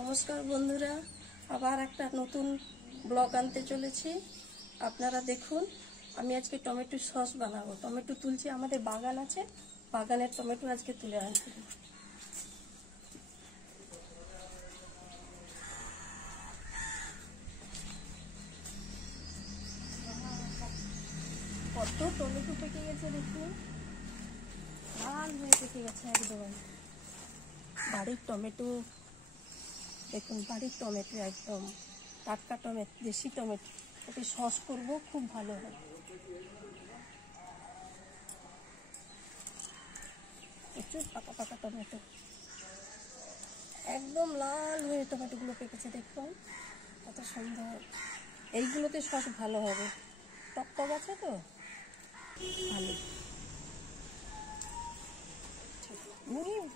নমস্কার বন্ধুরা, আবার একটা নতুন ব্লগ আনতে চলেছি। আপনারা দেখুন, আমি আজকে টমেটো সস বানাবো। টমেটো তুলছি, আমাদের বাগান আছে, বাগানের টমেটো আজকে তুলে আনছি। কত টমেটো পেকে গেছে দেখুন, লাল হয়ে পেকে গেছে একদম। বাড়ির টমেটো দেখুন, বাড়ির টমেটো একদম টাটকা টমেটো, দেশি টমেটো। ওকে সস করবো, খুব ভালো হয়। প্রচুর পাকা পাকা টমেটো, একদম লাল হয়ে টমেটোগুলো পেকেছে দেখুন, কত সুন্দর। এইগুলোতে সস ভালো হবে, টক টক আছে তো ভালো।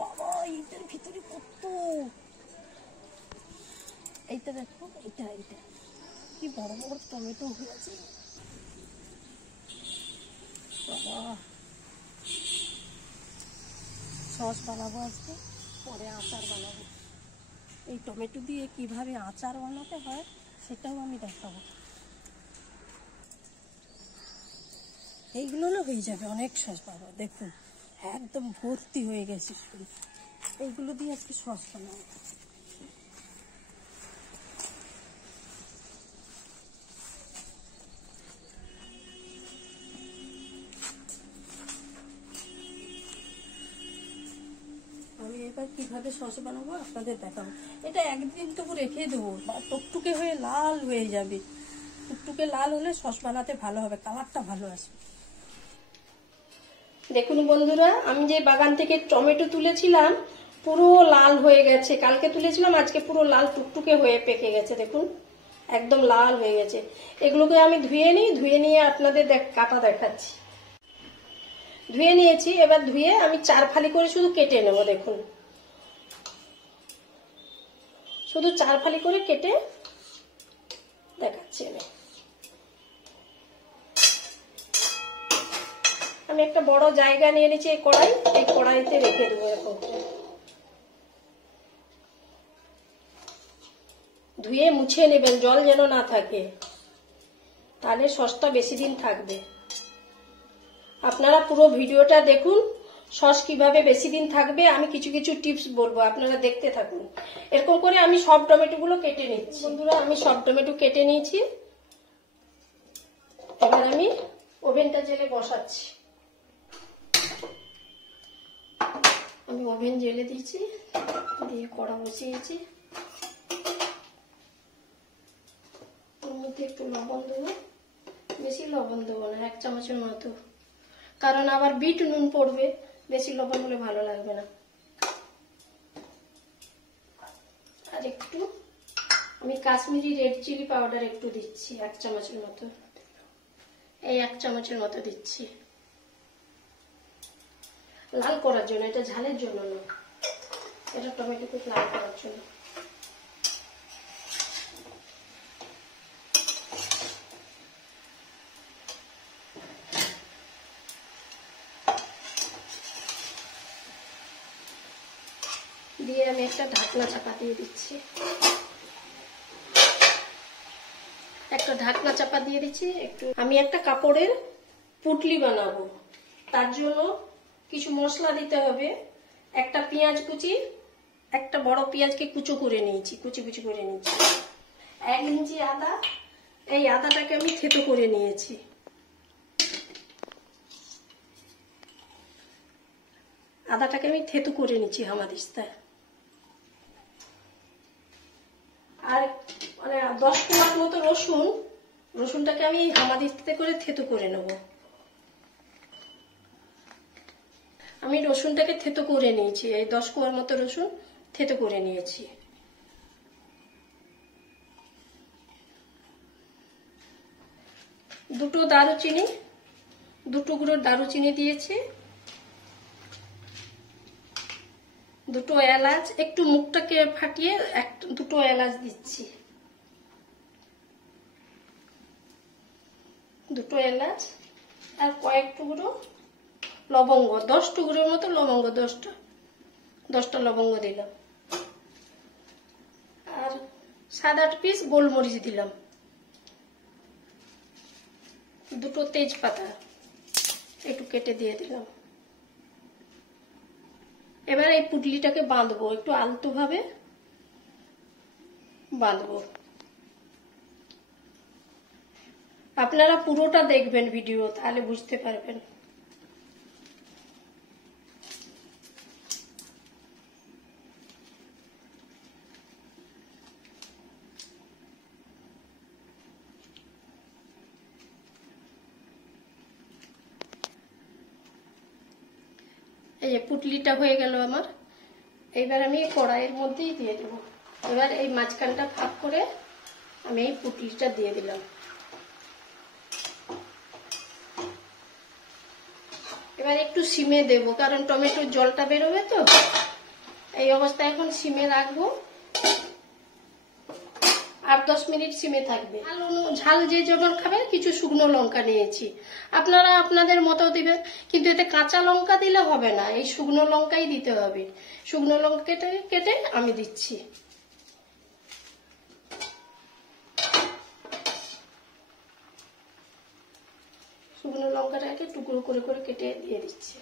বাবা, এইটার ভিতরে কত, এইটা দেখো, এইটা কি বড় বড় টমেটো হয়েছে বাবা। সস বানাবো আজকে, পরে আচার বানাবো। এই টমেটো দিয়ে কিভাবে আচার বানাতে হয় সেটাও আমি দেখাবো। এইগুলো না হয়ে যাবে, অনেক সস পাবো দেখুন, একদম ভর্তি হয়ে গেছে। এইগুলো দিয়ে আজকে সস বানাবো। আমি এবার কিভাবে সস বানাবো আপনাদের দেখাবো। এটা একদিন তবু রেখে দেবো, টুকটুকে হয়ে লাল হয়ে যাবে। টুকটুকে লাল হলে সস বানাতে ভালো হবে, কালারটা ভালো আসবে। দেখুন বন্ধুরা, আমি যে বাগান থেকে টমেটো তুলেছিলাম পুরো লাল হয়ে গেছে। কালকে তুলেছিলাম, আজকে পুরো লাল টুকটুকে হয়ে পেকে গেছে দেখুন, একদম লাল হয়ে গেছে। এগুলোকে আমি ধুয়ে নিই, ধুয়ে নিয়ে আপনাদের কাটা দেখাচ্ছি। ধুয়ে নিয়েছি, এবার ধুয়ে আমি 4 ফালি করে শুধু কেটে নেব। দেখুন, শুধু 4 ফালি করে কেটে দেখাচ্ছি। আমি একটা বড় জায়গা নিয়ে নিচ্ছি, এই কড়াইতে রেখে দেবো। এরকম ধুয়ে মুছে নেবেন, জল যেন না থাকে, তাহলে সসটা বেশি দিন থাকবে। আপনারা পুরো ভিডিওটা দেখুন, সস কিভাবে বেশি দিন থাকবে। আমি কিছু কিছু টিপস বলবো, আপনারা দেখতে থাকুন। এরকম করে আমি সব টমেটোগুলো কেটে নিচ্ছি। বন্ধুরা, আমি সব টমেটো কেটে নিয়েছি। এবার আমি ওভেনটা জেলে বসাচ্ছি। আমি ওভেন জেলে দিয়েছি, দিয়ে কড়া বসিয়েছি। ওর মধ্যে একটু লবণ দেবো, বেশি লবণ দেবো না, 1 চামচের মতো, কারণ আবার বিট নুন পড়বে, বেশি লবণ হলে ভালো লাগবে না। আর একটু আমি কাশ্মীরি রেড চিলি পাউডার একটু দিচ্ছি, 1 চামচের মতো। এই 1 চামচের মতো দিচ্ছি, লাল করার জন্য, এটা ঝালের জন্য না, এটা টমেটোকে লাল করার জন্য। দিয়ে আমি একটা ঢাকনা চাপা দিয়ে দিচ্ছি, একটু। আমি একটা কাপড়ের পুটলি বানাবো, তার জন্য কিছু মশলা দিতে হবে। একটা পেঁয়াজ কুচি, একটা বড় পেঁয়াজকে কুচি করে নিয়েছি। 1 ইঞ্চি আদা, এই আদাটাকে আমি থেতো করে নিয়েছি। হামাদিস্তায়। আর মানে 10 কোয়া মতো রসুনটাকে আমি হামাদিস্তাতে করে থেতো করে নেব। আমি রসুনটাকে থেতো করে নিয়েছি, এই 10 কোয়ার মতো রসুন থেতো করে নিয়েছি। দুটো দারুচিনি, 2 টুকরো দারুচিনি দিয়েছি। 2টো এলাচ, একটু মুখটাকে ফাটিয়ে 2টো এলাচ দিচ্ছি। 2টো এলাচ আর কয়েক টুকরো লবঙ্গ, 10 টুকরোর মতো লবঙ্গ, 10টা লবঙ্গ দিলাম। 7-8 পিস গোলমরিচ দিলাম, 2টো তেজপাতা একটু কেটে দিয়ে দিলাম। এবার এই পুটলিটাকে বাঁধবো, একটু আলতো ভাবে বাঁধবো। আপনারা পুরোটা দেখবেন ভিডিও, তাহলে বুঝতে পারবেন। এই যে পুটলিটা হয়ে গেল আমার। এবার আমি কড়াইয়ের মধ্যেই দিয়ে দেবো। এবার এই মাঝখানটা ফাঁক করে আমি এই পুটলিটা দিয়ে দিলাম। এবার একটু সিমে দেব, কারণ টমেটোর জলটা বেরোবে তো। এই অবস্থায় এখন সিমে রাখবো, 8-10 মিনিট সিমে থাকবে। ঝাল যে যেমন খাবেন, কিছু শুকনো লঙ্কা নিয়েছি, আপনারা আপনাদের মতো দিবেন, কিন্তু এতে কাঁচা লঙ্কা দিলে হবে না, এই শুকনো লঙ্কাই দিতে হবে। শুকনো লঙ্কা কেটে কেটে আমি দিচ্ছি। শুকনো লঙ্কাটাকে টুকরো করে করে কেটে দিয়ে দিচ্ছি।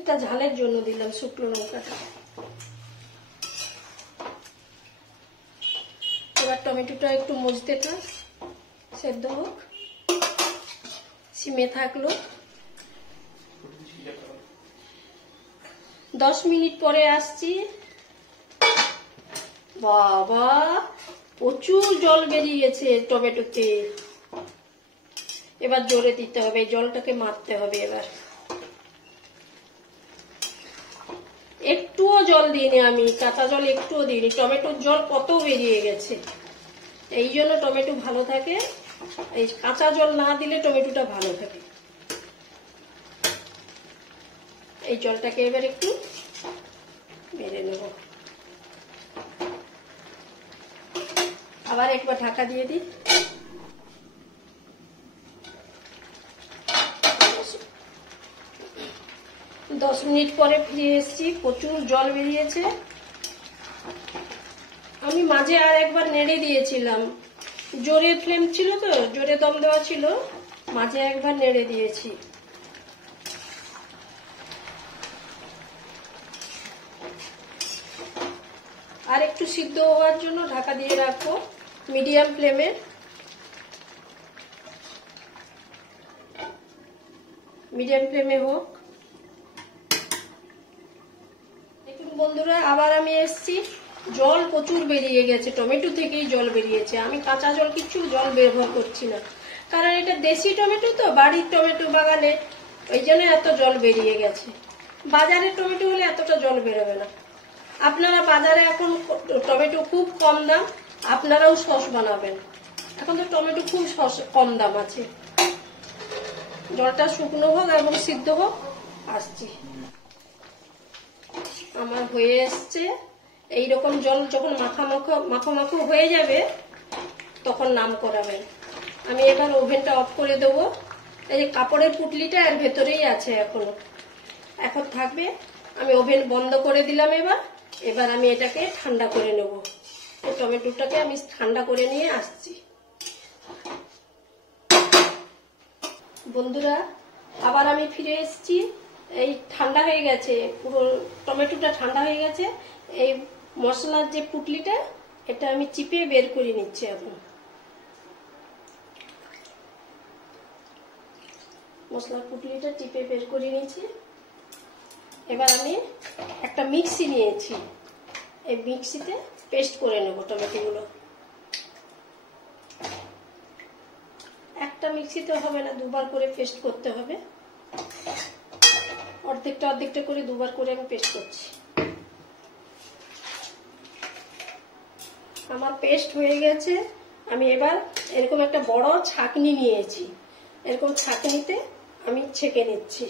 এটা ঝালের জন্য দিলাম শুকনো লঙ্কাটা। এবার টমেটোটা একটু মজতে থাক, সেদ্ধ হোক, সিমে থাকলো। 10 মিনিট পরে আসছি। বাবা, প্রচুর জল বেরিয়েছে টমেটোতে। এবার জোরে দিতে হবে, জলটাকে মারতে হবে। এবার একটুও জল দিইনি আমি, কাঁচা জল একটুও দিইনি, টমেটোর জল কত বেরিয়ে গেছে। এই জন্য টমেটো ভালো থাকে, এই কাঁচা জল না দিলে টমেটোটা ভালো থাকে। এই জলটাকে এবার একটু মেরে নেব। আবার একবার ঢাকা দিয়ে দিই। 10 মিনিট পরে ফিরে এসেছি, প্রচুর জল বেরিয়েছে। আমি মাঝে আর একবার নেড়ে দিয়েছিলাম, জোরে ফ্লেম ছিল তো, জোরে দম দেওয়া ছিল, মাঝে একবার নেড়ে দিয়েছি। আর একটু সিদ্ধ হওয়ার জন্য ঢাকা দিয়ে রাখবো মিডিয়াম ফ্লেমে। মিডিয়াম ফ্লেমে হোক। দেখুন বন্ধুরা, আবার আমি এসছি, জল প্রচুর বেরিয়ে গেছে, টমেটো থেকেই জল বেরিয়েছে। আমি কাঁচা জল কিছু জল ব্যবহার করছি না, কারণ এটা দেশি টমেটো তো, বাড়ির টমেটো বাগানে, ওই জন্য এত জল বেরিয়ে গেছে। বাজারের টমেটো হলে এতটা জল বেরোবে না। আপনারা বাজারে এখন টমেটো খুব কম দাম, আপনারাও সস বানাবেন, এখন তো টমেটো খুব কম দাম আছে। জলটা শুকনো হোক এবং সিদ্ধ হোক, আসছি। আমার হয়ে এসছে। এইরকম জল যখন মাখো মাখো হয়ে যাবে, তখন নাম করাবেন। আমি এবার ওভেনটা অফ করে দেবো। এই যে কাপড়ের পুটলিটা এর ভেতরেই আছে, এখন থাকবে। আমি ওভেন বন্ধ করে দিলাম। এবার আমি এটাকে ঠান্ডা করে নেব। টমেটোটাকে আমি ঠান্ডা করে নিয়ে আসছি। বন্ধুরা, আবার আমি ফিরে এসেছি। এই ঠান্ডা হয়ে গেছে, পুরো টমেটোটা ঠান্ডা হয়ে গেছে। এই মশলার যে পুটলিটা, এটা আমি চিপে বের করে নিচ্ছি। এখন মশলার পুটলিটা টিপে বের করে নিচ্ছি। এবার আমি একটা মিক্সি নিয়েছি, এই মিক্সিতে পেস্ট করে নেব টমেটোগুলো। একটা মিক্সিতে হবে না, দুবার করে পেস্ট করতে হবে। অর্ধেকটা করে দুবার করে আমি পেস্ট করছি। আমার পেস্ট হয়ে গেছে। আমি এবার এরকম একটা বড় ছাঁকনি নিয়েছি, এরকম ছাঁকনিতে আমি ছেঁকে নিচ্ছি।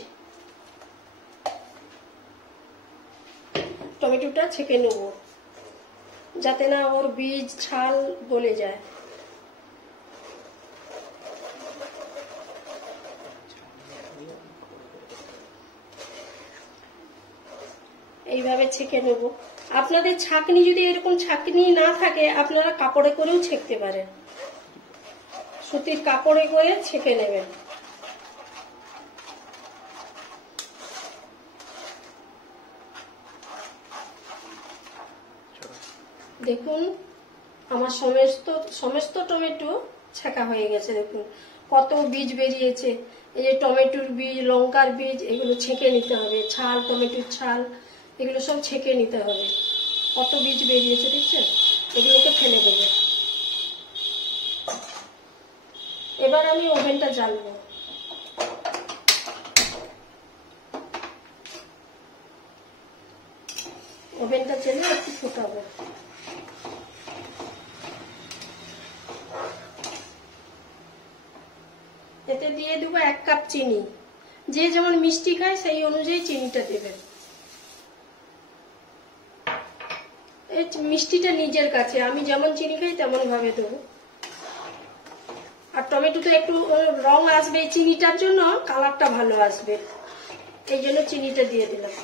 টমেটোটা ছেঁকে নেব, যাতে না ওর বীজ ছাল গলে যায়। এইভাবে ছেঁকে নেব। আপনাদের ছাঁকনি যদি এরকম ছাঁকনি না থাকে আপনারা কাপড়ে করেও ছেঁকতে পারেন, সুতির কাপড়ে করে ছেঁকে নেবেন। দেখুন আমার সমস্ত টমেটো ছেঁকা হয়ে গেছে। দেখুন কত বীজ বেরিয়েছে। এই যে টমেটোর বীজ, লঙ্কার বীজ, এগুলো ছেঁকে নিতে হবে। ছাল, টমেটোর ছাল, এগুলো সব ছেঁকে নিতে হবে। কত বীজ বেরিয়েছে দেখছেন? এগুলোকে ফেলে দেবো। এবার আমি ওভেনটা জ্বালবো। ওভেনটা জ্বেলে একটু ফোটাবো। এতে দিয়ে দেবো 1 কাপ চিনি। যে যেমন মিষ্টি খায় সেই অনুযায়ী চিনিটা দেবেন। এই মিষ্টিটা নিজের কাছে, আমি যেমন চিনি খাই তেমন ভাবে দেবো। আর টমেটোতে একটু রং আসবে এই চিনিটার জন্য, কালারটা ভালো আসবে, এই জন্য চিনিটা দিয়ে দিলাম।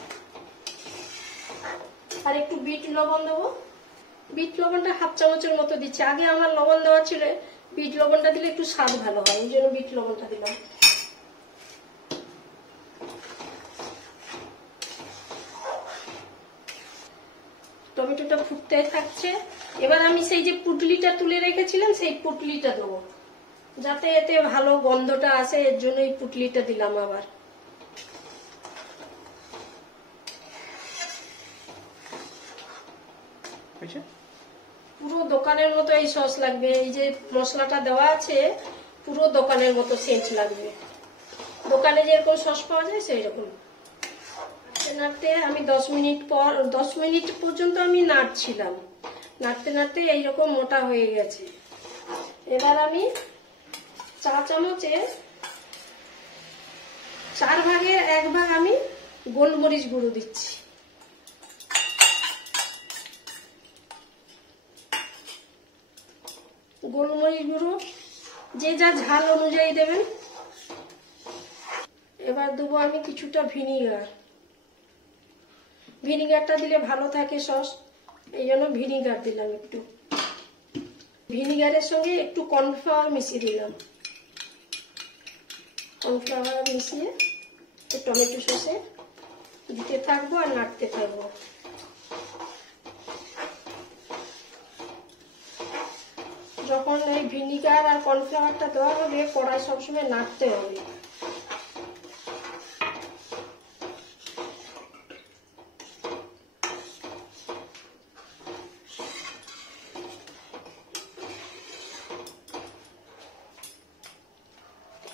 আর একটু বিট লবণ দেবো। বিট লবণটা 1/2 চামচের মতো দিচ্ছি। আগে আমার লবণ দেওয়া ছিল, বিট লবণটা দিলে একটু স্বাদ ভালো হয়, এই জন্য বিট লবণটা দিলাম। টমেটোটা ফুটতে থাকছে। এবার আমি সেই যে পুটলিটা তুলে রেখেছিলাম সেই পুটলিটা দেবো, যাতে এতে ভালো গন্ধটা আসে, এর জন্য এই পুটলিটা দিলাম। আবার পুরো দোকানের মতো এই সস লাগবে। এই যে মশলাটা দেওয়া আছে পুরো দোকানের মতো সেন্ট লাগবে। দোকানে যেরকম সস পাওয়া যায় সেই রকম। নাড়তে আমি 10 মিনিট পর্যন্ত আমি নাড়ছিলাম। নাড়তে নাড়তে এইরকম মোটা হয়ে গেছে। এবার আমি 4 চামচে 4 ভাগের 1 ভাগ আমি গোলমরিচ গুঁড়ো দিচ্ছি। গোলমরিচ গুঁড়ো যে যা ঝাল অনুযায়ী দেবেন। এবার দেবো আমি কিছুটা ভিনিগার। ভিনিগারটা দিলে ভালো থাকে সস, এই জন্য ভিনিগার দিলাম একটু। ভিনিগারের সঙ্গে একটু কর্নফ্লাওয়ার মিশিয়ে দিলাম। কর্নফ্লাওয়ার মিশিয়ে টমেটো সসে দিতে থাকবো আর নাড়তে থাকবো। যখন এই ভিনিগার আর কর্নফ্লাওয়ারটা দেওয়া হবে কড়াই সবসময় নাড়তে হবে।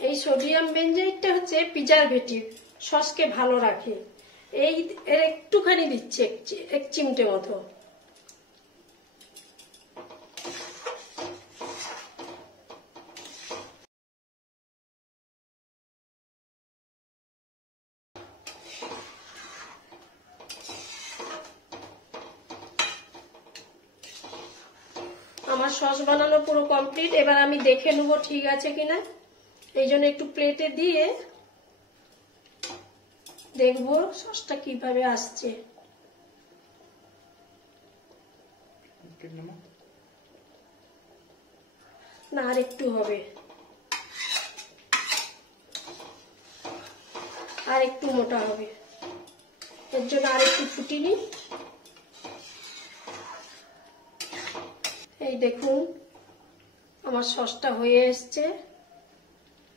এই সোডিয়াম বেনজয়েডটা হচ্ছে প্রিজারভেটিভ, সসকে ভালো রাখে। এই এর একটুখানি দিচ্ছে, 1 চিমটে মতো। আমার সস বানানো পুরো কমপ্লিট। এবার আমি দেখে নেবো ঠিক আছে কিনা, এই জন্য একটু প্লেটে দিয়ে দেখবো সসটা কিভাবে আসছে। না আর একটু হবে, আর একটু মোটা হবে, এর জন্য আর একটু ফুটিনি। এই দেখুন আমার সসটা হয়ে এসছে।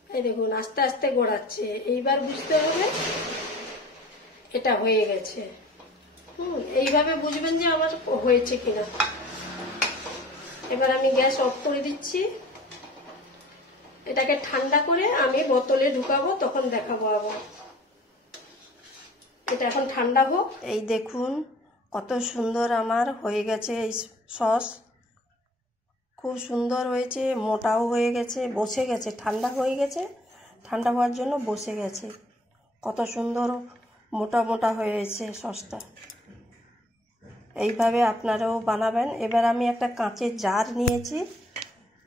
এই দেখুন আস্তে আস্তে গড়াচ্ছে। এইবার বুঝতে হবে এটা হয়ে গেছে। এইভাবে বুঝবেন যে আমার হয়েছে কিনা। এবার আমি গ্যাস অফ করে দিচ্ছি। এটাকে ঠান্ডা করে আমি বোতলে ঢুকাবো, তখন দেখাবো আবার। এটা এখন ঠান্ডা হোক। এই দেখুন কত সুন্দর আমার হয়ে গেছে এই সস। খুব সুন্দর হয়েছে, মোটাও হয়ে গেছে, বসে গেছে, ঠান্ডা হয়ে গেছে। ঠান্ডা হওয়ার জন্য বসে গেছে। কত সুন্দর মোটা মোটা হয়েছে সসটা। এইভাবে আপনারাও বানাবেন। এবার আমি একটা কাঁচের জার নিয়েছি,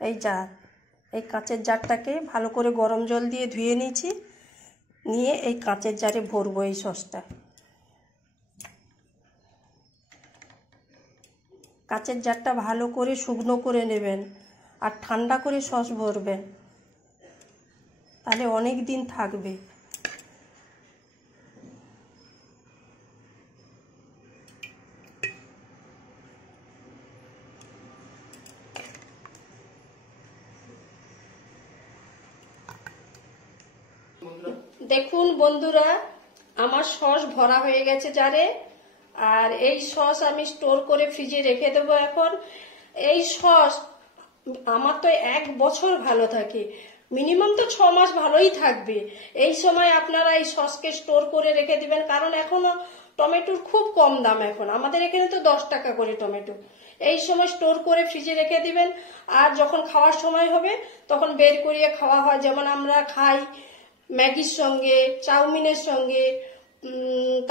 এই কাঁচের জারটাকে ভালো করে গরম জল দিয়ে ধুয়ে নিয়েছি, নিয়ে এই কাঁচের জারে ভরবো এই সসটা। কাঁচের জারটা ভালো করে শুকনো করে নেবেন আর ঠান্ডা করে সস ভরবেন, তাহলে অনেক দিন থাকবে। দেখুন বন্ধুরা, আমার সস ভরা হয়ে গেছে জারে, আর এই সস আমি স্টোর করে ফ্রিজে রেখে দেবো। এখন এই সস আমার তো 1 বছর ভালো থাকে, মিনিমাম তো 6 মাস ভালোই থাকবে। এই সময় আপনারা এই সসকে স্টোর করে রেখে দিবেন, কারণ এখনো টমেটোর খুব কম দাম, এখন আমাদের এখানে তো 10 টাকা করে টমেটো। এই সময় স্টোর করে ফ্রিজে রেখে দিবেন, আর যখন খাওয়ার সময় হবে তখন বের করিয়ে খাওয়া হয়। যেমন আমরা খাই ম্যাগির সঙ্গে, চাউমিনের সঙ্গে,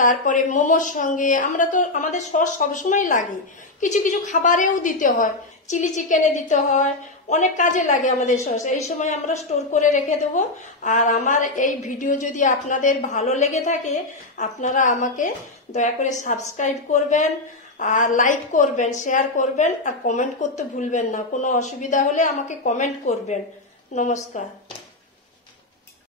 তারপরে মোমোর সঙ্গে, আমরা তো আমাদের সস সবসময় লাগে। কিছু কিছু খাবারেও দিতে হয়, চিলি চিকেনে দিতে হয়, অনেক কাজে লাগে আমাদের সস। এই সময় আমরা স্টোর করে রেখে দেবো। আর আমার এই ভিডিও যদি আপনাদের ভালো লেগে থাকে, আপনারা আমাকে দয়া করে সাবস্ক্রাইব করবেন, আর লাইক করবেন, শেয়ার করবেন, আর কমেন্ট করতে ভুলবেন না। কোনো অসুবিধা হলে আমাকে কমেন্ট করবেন। নমস্কার।